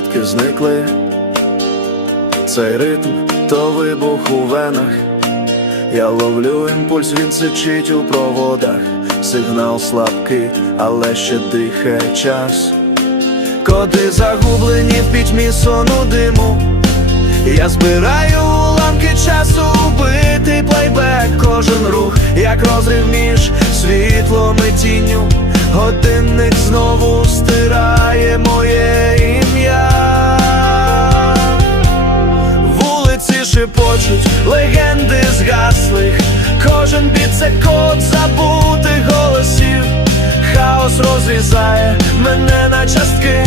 відбитки зникли. Цей ритм то вибух у венах. Я ловлю імпульс, він сичить у проводах. Сигнал слабкий, але ще дихає час. Коди загублені в пітьмі сону диму. Я збираю уламки часу, убитий плейбек, кожен рух, як розрив між світлом і тінню. Годинник знову стирає шепочуть легенди згаслих. Кожен біт це код забутих голосів. Хаос розрізає мене на частки,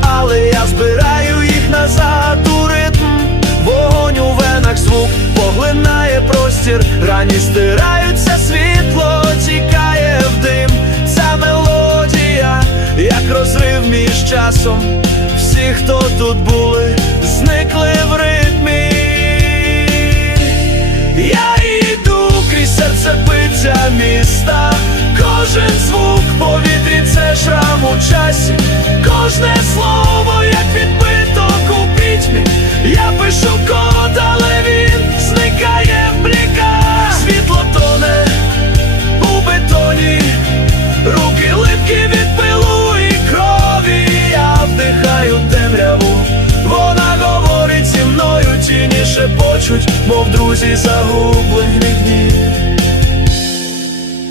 але я збираю їх назад у ритм. Вогонь у венах звук поглинає простір. Рані стираються, світло тікає в дим. Ця мелодія, як розрив між часом. Всі, хто тут були, зникли в ритмі. Я йду крізь серцебиття міста, кожен звук повітрі це шрам у часі, кожне слово, шепочуть, мов друзі загублені дні.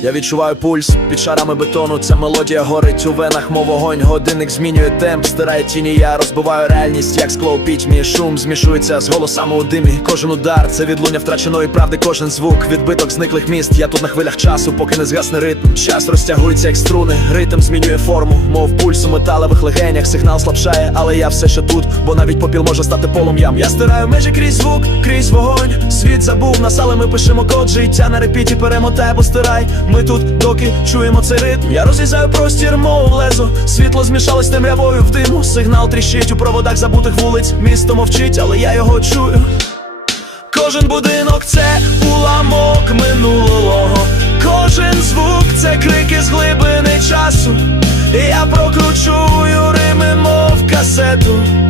Я відчуваю пульс під шарами бетону. Ця мелодія горить у венах, мов вогонь. Годинник змінює темп, стирає тіні. Я розбиваю реальність, як скло у пітьмі. Шум змішується з голосами у димі. Кожен удар це відлуння втраченої правди, кожен звук, відбиток зниклих міст. Я тут на хвилях часу, поки не згасне ритм. Час розтягується, як струни. Ритм змінює форму, мов пульс у металевих легенях. Сигнал слабшає, але я все ще тут, бо навіть попіл може стати полум'ям. Я стираю межі крізь звук, крізь вогонь. Світ забув нас, але ми пишемо код життя на репіті, перемотай або стирай. Ми тут, доки чуємо цей ритм. Я розрізаю простір, мов лезо. Світло змішалось темрявою в диму. Сигнал тріщить у проводах забутих вулиць. Місто мовчить, але я його чую. Кожен будинок це уламок минулого. Кожен звук це крики з глибини часу. Я прокручую рими, мов касету.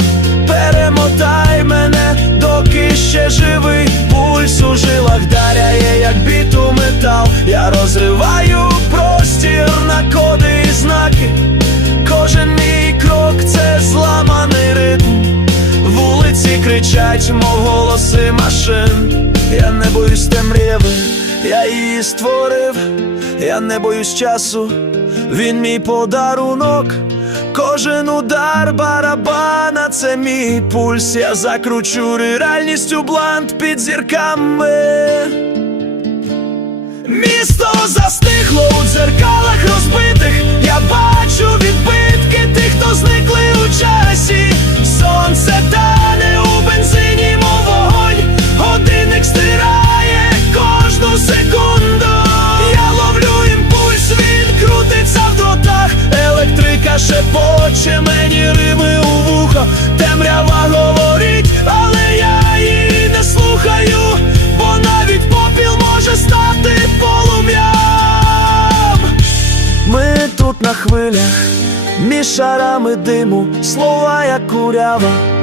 Кричать, мов голоси машин. Я не боюсь темряви, я її створив, я не боюсь часу, він мій подарунок. Кожен удар барабана, це мій пульс. Я закручу реальністю блант під зірками. Місто застигло у дзеркалах хвилях, між шарами диму, слова як курява.